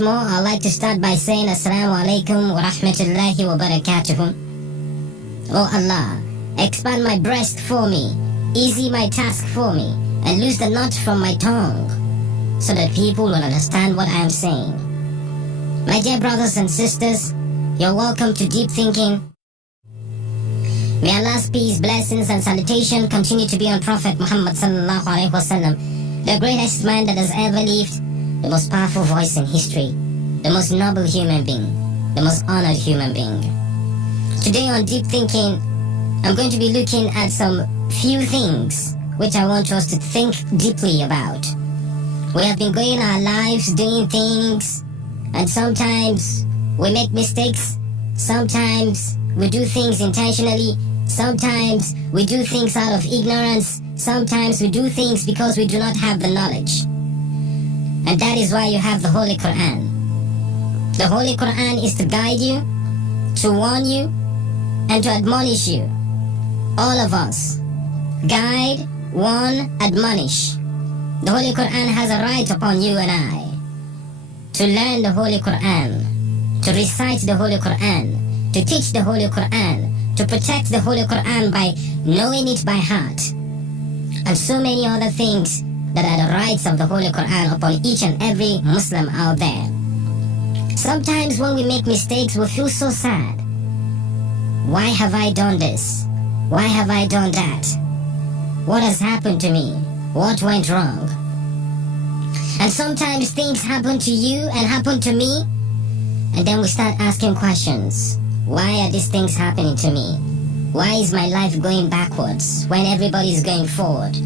More, I'd like to start by saying Assalamu alaikum wa rahmatullahi wa barakatuh. Oh Allah, expand my breast for me, easy my task for me, and loose the knot from my tongue, so that people will understand what I am saying. My dear brothers and sisters, you're welcome to Deep Thinking. May Allah's peace, blessings, and salutation continue to be on Prophet Muhammad sallallahu alaihi wasallam, the greatest man that has ever lived, the most powerful voice in history, the most noble human being, the most honored human being. Today on Deep Thinking, I'm going to be looking at some few things which I want us to think deeply about. We have been going our lives doing things, and sometimes we make mistakes, sometimes we do things intentionally, sometimes we do things out of ignorance, sometimes we do things because we do not have the knowledge. And that is why you have the Holy Quran. The Holy Quran is to guide you, to warn you, and to admonish you. All of us. Guide, warn, admonish. The Holy Quran has a right upon you and I to learn the Holy Quran, to recite the Holy Quran, to teach the Holy Quran, to protect the Holy Quran by knowing it by heart, and so many other things that are the rights of the Holy Quran upon each and every Muslim out there. Sometimes when we make mistakes, we feel so sad. Why have I done this? Why have I done that? What has happened to me? What went wrong? And sometimes things happen to you and happen to me, and then we start asking questions. Why are these things happening to me? Why is my life going backwards when everybody is going forward?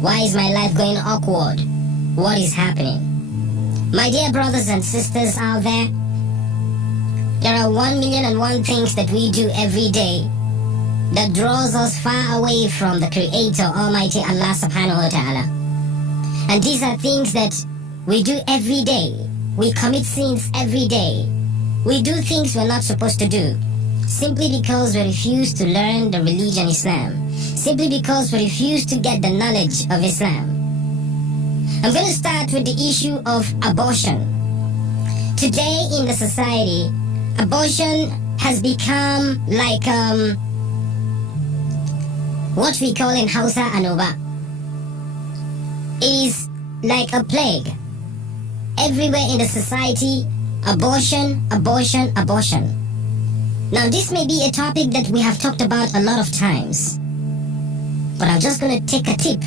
Why is my life going awkward? What is happening? My dear brothers and sisters out there are 1,000,001 things that we do every day that draws us far away from the Creator, Almighty Allah subhanahu wa ta'ala. And these are things that we do every day. We commit sins every day. We do things we're not supposed to do, simply because we refuse to learn the religion Islam, simply because we refuse to get the knowledge of Islam. I'm going to start with the issue of abortion. Today in the society, abortion has become like what we call in Hausa Anoba. It is like a plague. Everywhere in the society, abortion, abortion, abortion. Now this may be a topic that we have talked about a lot of times, but I'm just going to take a tip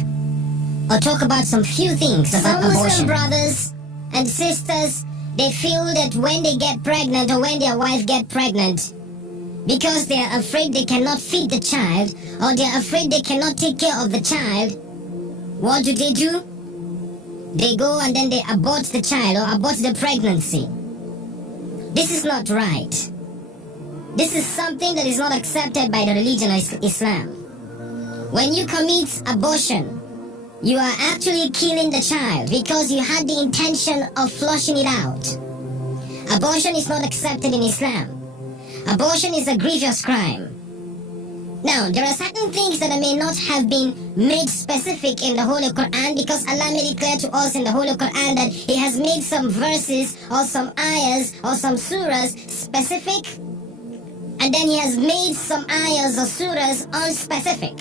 or talk about some few things about abortion. Some Muslim brothers and sisters, they feel that when they get pregnant or when their wife get pregnant, because they are afraid they cannot feed the child or they are afraid they cannot take care of the child, what do? They go and then they abort the child or abort the pregnancy. This is not right. This is something that is not accepted by the religion of Islam. When you commit abortion, you are actually killing the child because you had the intention of flushing it out. Abortion is not accepted in Islam. Abortion is a grievous crime. Now, there are certain things that may not have been made specific in the Holy Quran because Allah made it clear to us in the Holy Quran that He has made some verses or some ayahs or some surahs specific, and then He has made some ayahs or surahs unspecific.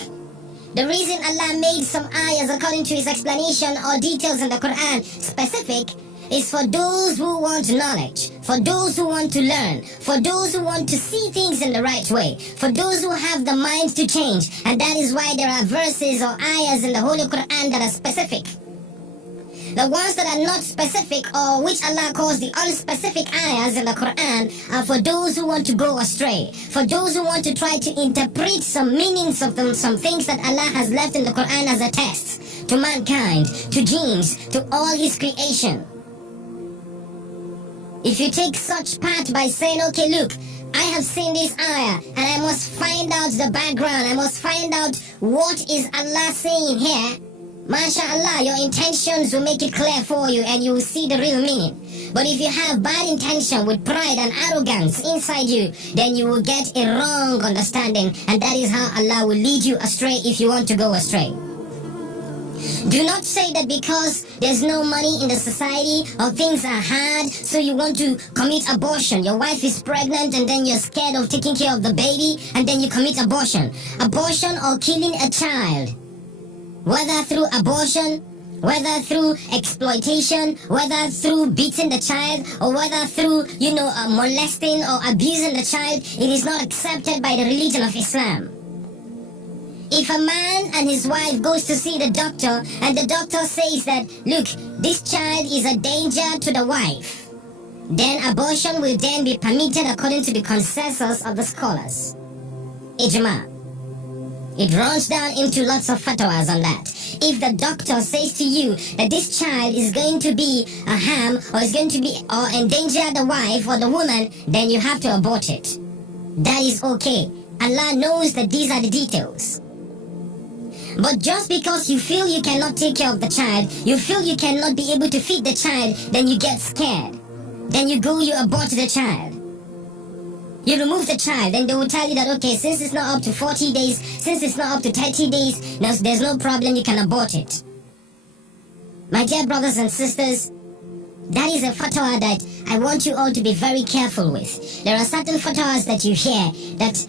The reason Allah made some ayahs according to His explanation or details in the Quran specific is for those who want knowledge, for those who want to learn, for those who want to see things in the right way, for those who have the mind to change. And that is why there are verses or ayahs in the Holy Quran that are specific. The ones that are not specific, or which Allah calls the unspecific ayahs in the Quran, are for those who want to go astray, for those who want to try to interpret some meanings of them, some things that Allah has left in the Quran as a test to mankind, to jinns, to all His creation. If you take such part by saying, okay, look, I have seen this ayah and I must find out the background, I must find out what is Allah saying here, MashaAllah, your intentions will make it clear for you and you will see the real meaning. But if you have bad intention with pride and arrogance inside you, then you will get a wrong understanding, and that is how Allah will lead you astray if you want to go astray. Do not say that because there's no money in the society or things are hard, so you want to commit abortion. Your wife is pregnant and then you're scared of taking care of the baby and then you commit abortion. Abortion or killing a child, whether through abortion, whether through exploitation, whether through beating the child, or whether through, molesting or abusing the child, it is not accepted by the religion of Islam. If a man and his wife goes to see the doctor and the doctor says that, look, this child is a danger to the wife, then abortion will then be permitted according to the consensus of the scholars. Ijma. It runs down into lots of fatwas on that. If the doctor says to you that this child is going to be a harm or is going to be or endanger the wife or the woman, then you have to abort it. That is okay. Allah knows that these are the details. But just because you feel you cannot take care of the child, you feel you cannot be able to feed the child, then you get scared. Then you abort the child. You remove the child, and they will tell you that, okay, since it's not up to 40 days, since it's not up to 30 days, there's no problem, you can abort it. My dear brothers and sisters, that is a fatwa that I want you all to be very careful with. There are certain fatwas that you hear that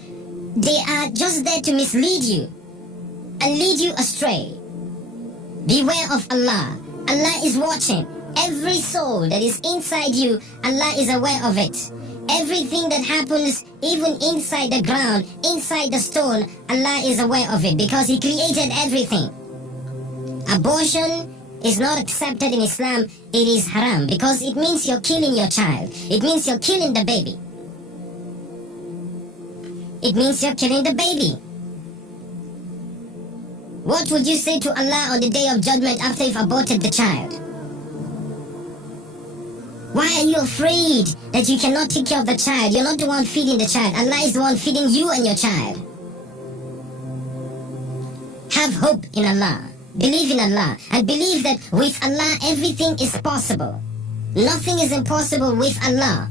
they are just there to mislead you and lead you astray. Beware of Allah. Allah is watching. Every soul that is inside you, Allah is aware of it. Everything that happens, even inside the ground, inside the stone, Allah is aware of it because He created everything. Abortion is not accepted in Islam. It is haram because it means you're killing your child. It means you're killing the baby. It means you're killing the baby. What would you say to Allah on the day of judgment after you've aborted the child? Why are you afraid that you cannot take care of the child? You're not the one feeding the child. Allah is the one feeding you and your child. Have hope in Allah. Believe in Allah. And believe that with Allah everything is possible. Nothing is impossible with Allah.